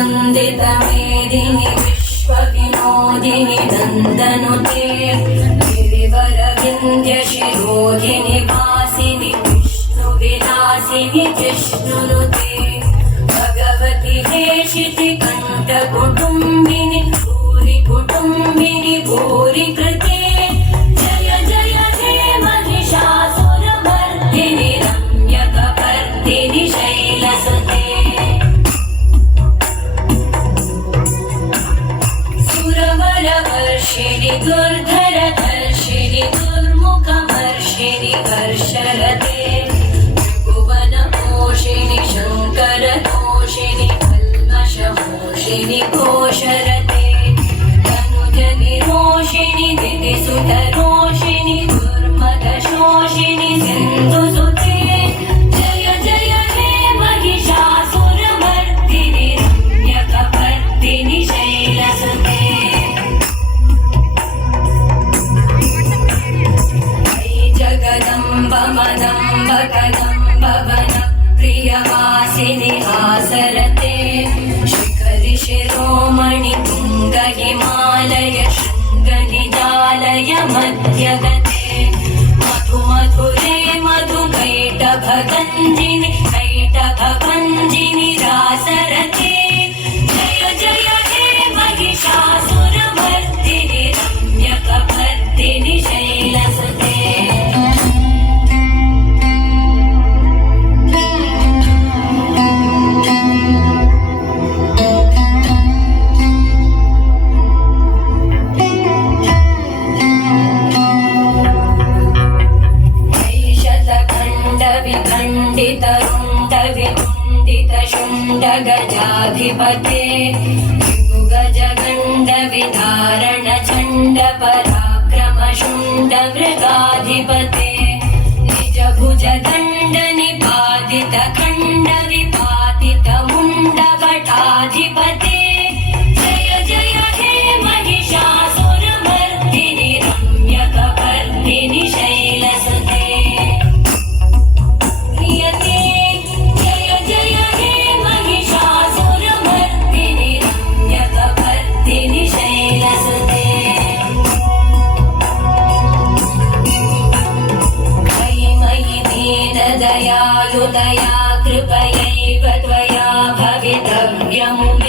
नन्दितमेदिनि विश्वविनोदिनि नन्दनुते गिरिवरविन्द्यशिरोधिनि वासिनि विष्णुविलासिनि जिष्णुनुते भगवति हेशितिकण्ठकुटुम्बिनि भूरि कुटुम्बिनि भूरि कृते जय जय हे महिषासुरमर्दिनि रम्यकपर्दिनि शैलसुते सुरवरवर्षिणि दुर्धरधर्षिणि दुर्मुखमर्षिणि कर्षरते त्रिभुवनपोषिणि शङ्करतोषिणि कल्मषमोषिणि घोषरते तनुजनिरोषिणि दितिसुतरोषिणि दुर्मदशोषिणि सिन्धुसुते जय जय हे महिषासुरमर्दिनि रम्यकपर्दिनि शैलसुते जगदम्ब मदम्ब कदम्ब वन प्रियवासिनि हासरते शिखरि शिरोमणि तुङ्ग हिमालय शृङ्गनिजालय मध्यगते मधु मधुरे मधुकैटभगञ्जिनि कैटभभञ्जिनि रासरते जय जय हे महिषासुरमर्दिनि रम्यकपर्दिनि शैलसुते गजाधिपते गजगण्ड विधारण चण्ड पराक्रम शुण्ड मृगाधिपते निज भुज दण्ड निपातित खण्ड विपातित मुण्ड भटाधिपते जय जय हे महिषासुरमर्दिनि रम्यकपर्दिनि शैलसुते दयालुतया कृपयैव त्वया भवितव्यम्